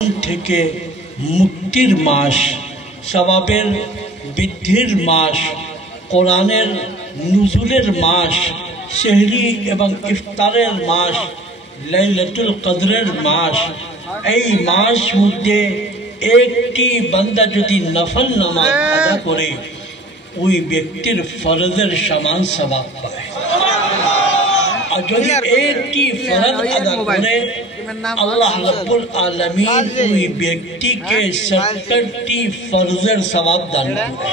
থেকে মুক্তির মাস, সওয়াবের বৃদ্ধির মাস, কোরআনের নুজুলের মাস, সেহরি এবং ইফতারের মাস, লাইলাতুল কদরের মাস। এই মাস মধ্যে একটি বান্দা যদি নফল নামাজ আদা করে ওই ব্যক্তির ফরজের সমান সওয়াব পায়। আর যদি একটি ফরজ আদা করে আল্লাহ রাব্বুল আলামিন ওই ব্যক্তিকে 70টি ফরজের সওয়াব দান করে।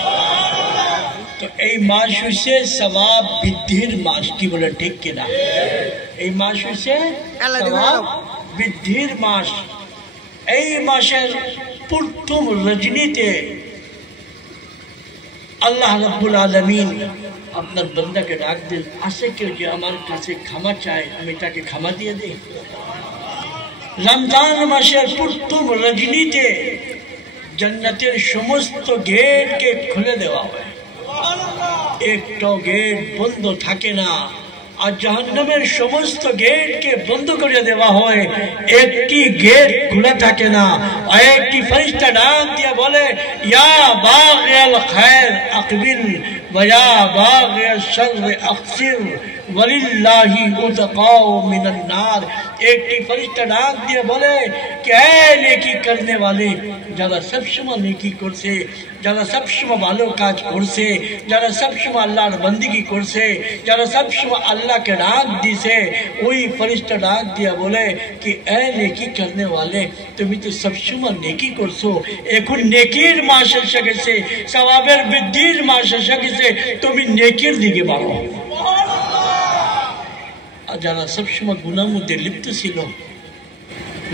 তো এই মাস হচ্ছে সওয়াব বৃদ্ধির মাস, কি বলে ঠিক কিনা? এই মাস হচ্ছে সওয়াব বৃদ্ধির মাস। এই মাসের প্রথম রজনীতে আল্লাহ রাব্বুল আলামিন আপনার বান্দাকে ডাক দেন, আসে কেউ যে আমার কাছে ক্ষমা চায়, আমি তাকে ক্ষমা দিয়ে দিই। রমজান মাসের প্রথম রজনীতে জান্নাতের সমস্ত গেটকে খুলে দেওয়া হয়, একটা গেট বন্ধ থাকে না। আর জাহান্নামের সমস্ত গেটকে বন্ধ করে দেওয়া হয়, একটি গেট খোলা থাকে না। আর একটি ফেরেশতা ডাক দিয়ে বলে, ইয়া বাগিয়াল খায়র আকবিল ওয়া ইয়া বাগিয়াশ শাররি আকসির ওয়ালিল্লাহি উতকাউ মিনান নার। একটি ফেরেশতা ডাক দিয়ে বলে कि ऐ नेकी करने वाले, যারা সবসময় নেকি করছে, যারা সবসময় ভালো কাজ করছে, যারা সবসময় আল্লাহর বন্দেগী করছে, যারা সবসময় আল্লাহকে ডাক দিছে, ওই ফেরেশতা ডাক দিয়া বলে कि ऐ नेकी करने वाले, তুমি তো সবসময় নেকি করছো, এখন নেকির মাস এসে গেছে, সওয়াবের বৃদ্ধির মাস এসে গেছে, তুমি নেকির দিকে বাড়ো। আর যারা সবসময় গুনার মধ্যে লিপ্ত ছিল,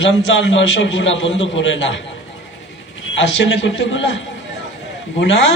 রমজান মাসে গুনাহ বন্ধ করে না, আসছে না করতে গুনাহ